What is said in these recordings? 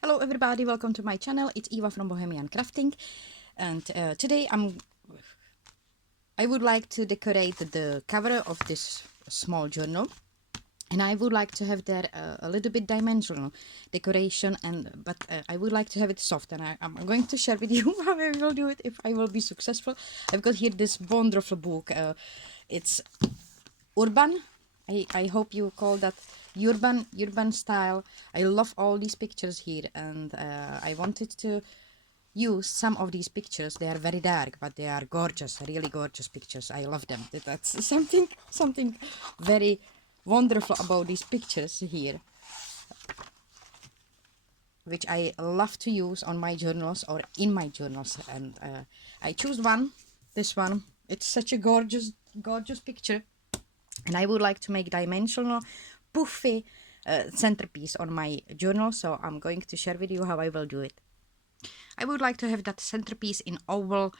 Hello everybody, welcome to my channel. It's Eva from Bohemian Crafting, and today I would like to decorate the cover of this small journal, and I would like to have there a little bit dimensional decoration, but I would like to have it soft, and I'm going to share with you how I will do it if I will be successful. I've got here this wonderful book. It's Urban. I hope you call that urban style. I love all these pictures here, and I wanted to use some of these pictures. They are very dark, but they are gorgeous, really gorgeous pictures. I love them. That's something very wonderful about these pictures here, which I love to use on my journals or in my journals. And I choose this one. It's such a gorgeous picture, and I would like to make dimensional puffy centerpiece on my journal, so I'm going to share with you how I will do it. I would like to have that centerpiece in oval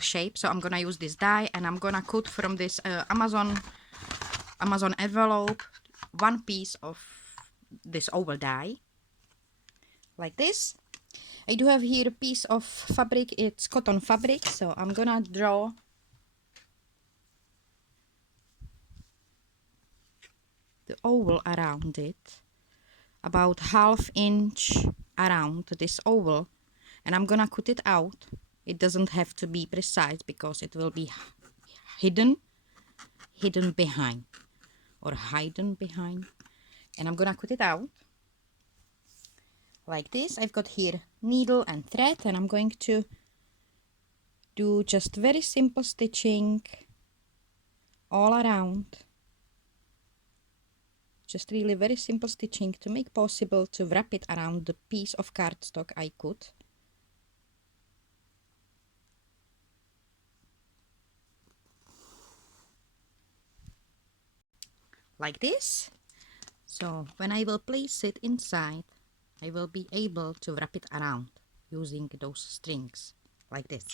shape, so I'm gonna use this die, and I'm gonna cut from this Amazon envelope one piece of this oval die, like this. I do have here a piece of fabric. It's cotton fabric, so I'm gonna draw the oval around it, about ½ inch around this oval, and I'm gonna cut it out. It doesn't have to be precise because it will be hidden behind, or hidden behind, and I'm gonna cut it out like this. I've got here needle and thread, and I'm going to do just very simple stitching all around, just really very simple stitching to make possible to wrap it around the piece of cardstock I cut. Like this. So when I will place it inside, I will be able to wrap it around using those strings like this.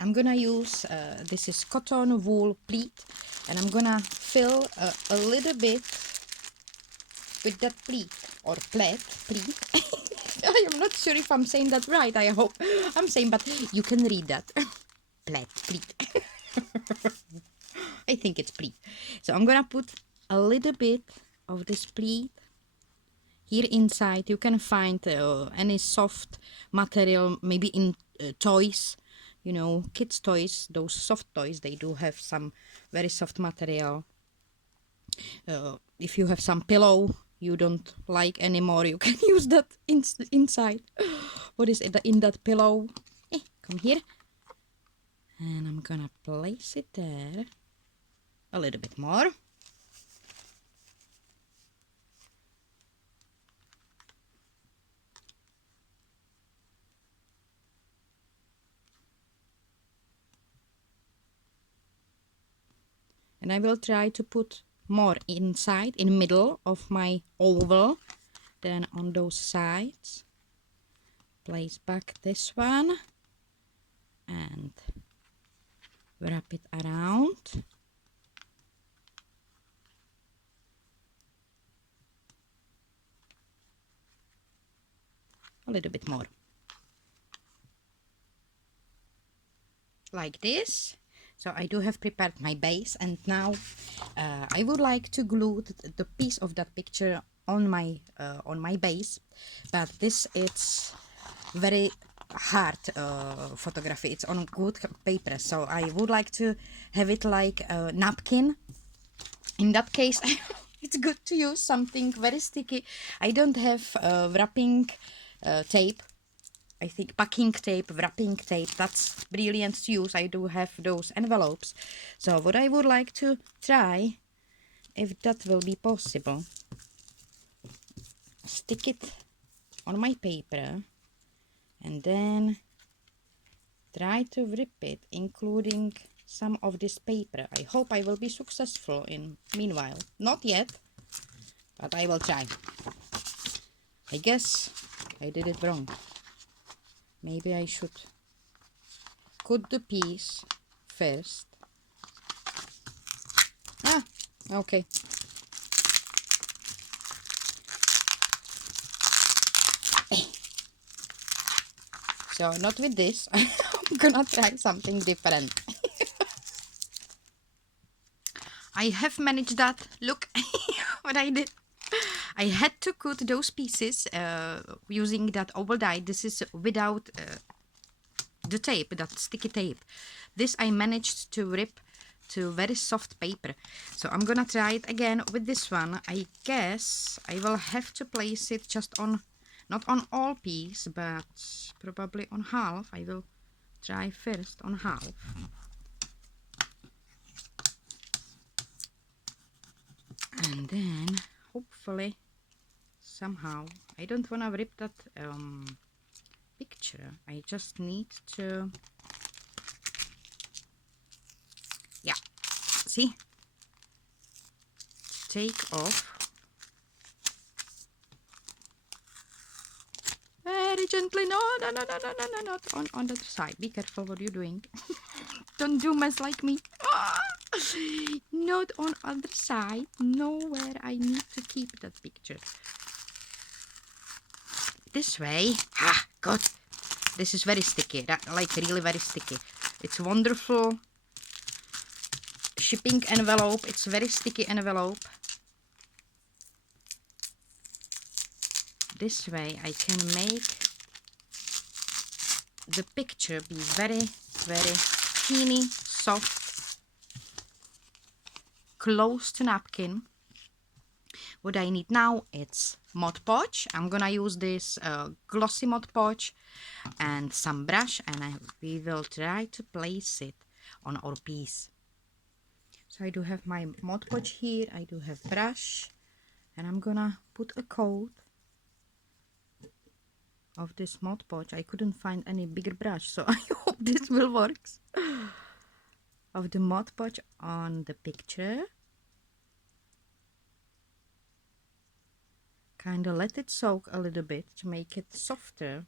I'm gonna use, this is cotton wool pleat, and I'm gonna fill a little bit with that pleat, or pleat. I am not sure if I'm saying that right. I hope I'm saying, but you can read that. pleat. I think it's pleat. So I'm gonna put a little bit of this pleat here inside. You can find any soft material, maybe in toys, you know, kids toys, those soft toys, they do have some very soft material. If you have some pillow you don't like anymore, you can use that inside. What is it in that pillow? Come here, and I'm gonna place it there a little bit more. And I will try to put more inside, in the middle of my oval, than on those sides. Place back this one and wrap it around. A little bit more. Like this. So I do have prepared my base, and now I would like to glue the piece of that picture on my base, but this it's very hard photography. It's on good paper, so I would like to have it like a napkin. In that case, it's good to use something very sticky. I don't have wrapping tape. I think packing tape, wrapping tape, that's brilliant to use. I do have those envelopes. So what I would like to try, if that will be possible, stick it on my paper and then try to rip it, including some of this paper. I hope I will be successful in meanwhile. Not yet, but I will try. I guess I did it wrong. Maybe I should cut the piece first. Okay. So not with this. I'm gonna try something different. I have managed that. Look what I did. I had to cut those pieces using that oval die. This is without the tape, that sticky tape. This I managed to rip to very soft paper. So I'm gonna try it again with this one. I guess I will have to place it just on, not on all piece, but probably on half. I will try first on half. And then hopefully somehow, I don't wanna rip that picture. I just need to, yeah, see, take off very gently. No, not on the side. Be careful what you're doing. Don't do mess like me. Not on other side. Nowhere I need to keep that picture. This way. Ah, good. This is very sticky. That, like really very sticky. It's wonderful shipping envelope. It's very sticky envelope. This way I can make the picture be very, very teeny, soft, close to napkin. What I need now, it's Mod Podge. I'm gonna use this glossy Mod Podge and some brush, and we will try to place it on our piece. So I do have my Mod Podge here, I do have brush, and I'm gonna put a coat of this Mod Podge. I couldn't find any bigger brush, so I hope this will work. Of the Mod Podge on the picture. Kind of let it soak a little bit to make it softer.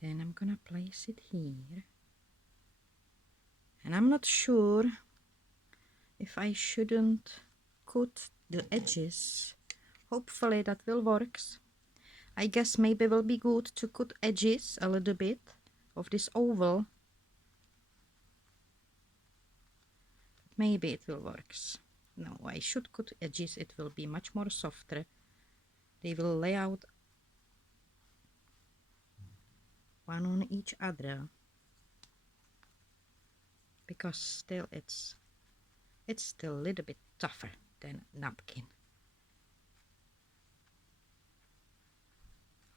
Then I'm gonna place it here. And I'm not sure if I shouldn't cut the edges. Hopefully that will work. I guess maybe it will be good to cut edges a little bit of this oval. Maybe it will work. No, I should cut edges. It will be much more softer. They will lay out one on each other. Because still it's still a little bit tougher than napkin.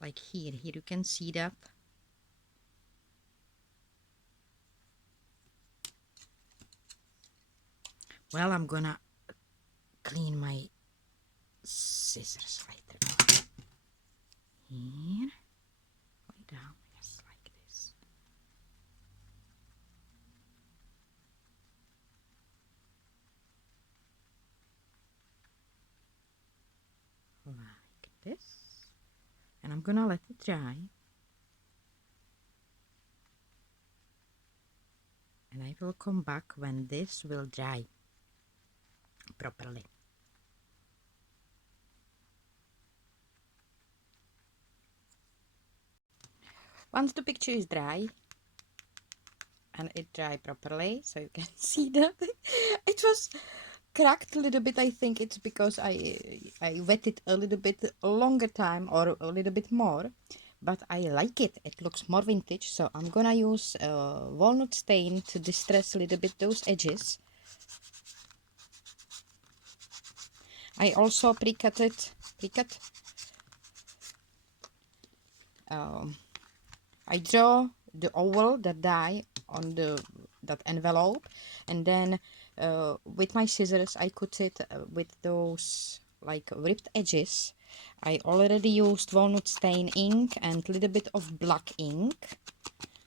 Like here you can see that. Well, I'm gonna clean my scissors later. Here, lay down, yes, like this. Like this. And I'm gonna let it dry. And I will come back when this will dry properly. Once the picture is dry, and it dry properly, so you can see that it was cracked a little bit. I think it's because I wet it a little bit longer time or a little bit more, but I like it. It looks more vintage, so I'm gonna use walnut stain to distress a little bit those edges. I also pre-cut. I draw the oval, the die on that envelope, and then with my scissors I cut it with those like ripped edges. I already used walnut stain ink and a little bit of black ink.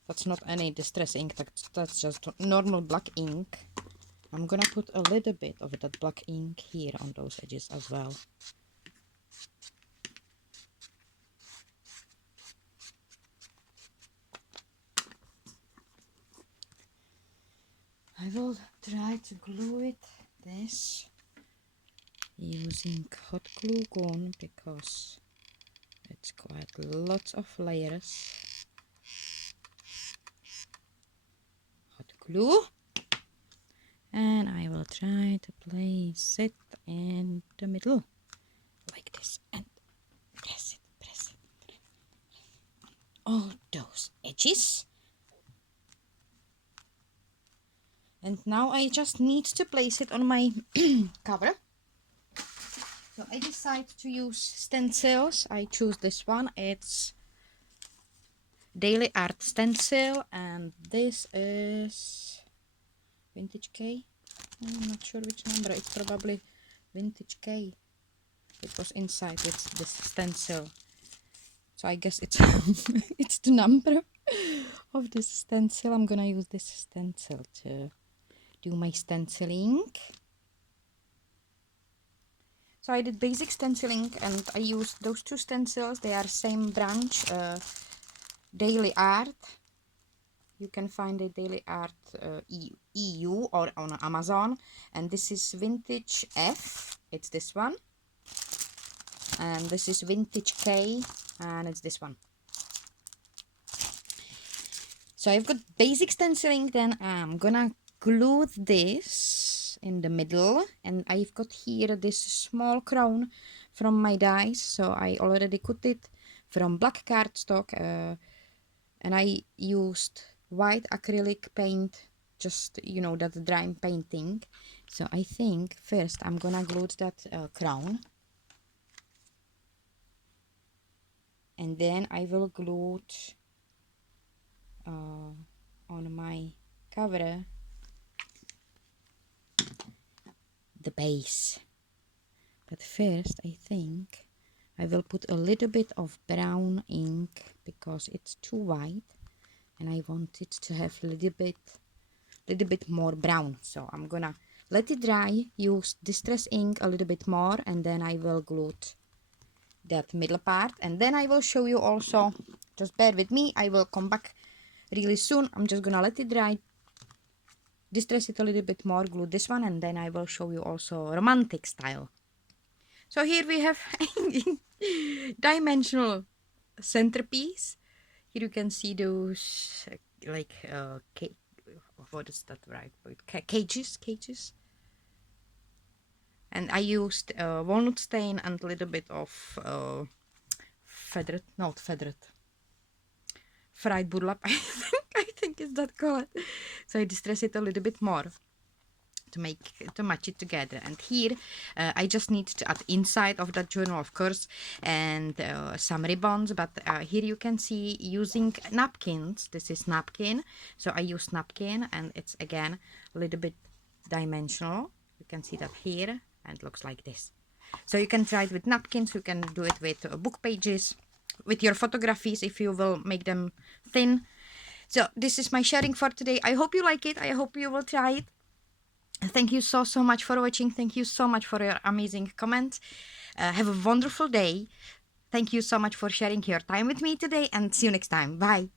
That's not any distress ink, that's just normal black ink. I'm gonna put a little bit of that black ink here on those edges as well. I will try to glue it this using hot glue gun because it it's quite lots of layers. Hot glue. And I will try to place it in the middle like this and press it all those edges. And now I just need to place it on my cover. So I decide to use stencils. I choose this one. It's Daily Art stencil, and this is Vintage K. I'm not sure which number. It's probably Vintage K. It was inside with this stencil, so I guess it's it's the number of this stencil. I'm gonna use this stencil to do my stenciling. So I did basic stenciling and I used those two stencils. They are same branch, Daily Art. You can find the Daily Art EU or on Amazon. And this is Vintage F. It's this one. And this is Vintage K. And it's this one. So I've got basic stenciling. Then I'm gonna glue this in the middle. And I've got here this small crown from my dies. So I already cut it from black cardstock. And I used white acrylic paint, just, you know, that dry painting. So I think first I'm gonna glue that crown. And then I will glue on my cover the base. But first I think I will put a little bit of brown ink because it's too white and I want it to have a little bit more brown. So I'm gonna let it dry, use Distress ink a little bit more, and then I will glue that middle part. And then I will show you also, just bear with me, I will come back really soon. I'm just gonna let it dry, distress it a little bit more, glue this one, and then I will show you also romantic style. So here we have dimensional centerpiece. Here you can see those what is that right? Cages. And I used walnut stain and a little bit of fried burlap. I think is that called. So I distress it a little bit more to match it together. And here I just need to add inside of that journal, of course, and some ribbons. But here you can see using napkins. This is napkin, so I use napkin, and it's again a little bit dimensional. You can see that here, and it looks like this. So you can try it with napkins. You can do it with book pages, with your photographies if you will make them thin. So this is my sharing for today. I hope you like it. I hope you will try it. Thank you so much for watching. Thank you so much for your amazing comments. Have a wonderful day. Thank you so much for sharing your time with me today, and see you next time. Bye.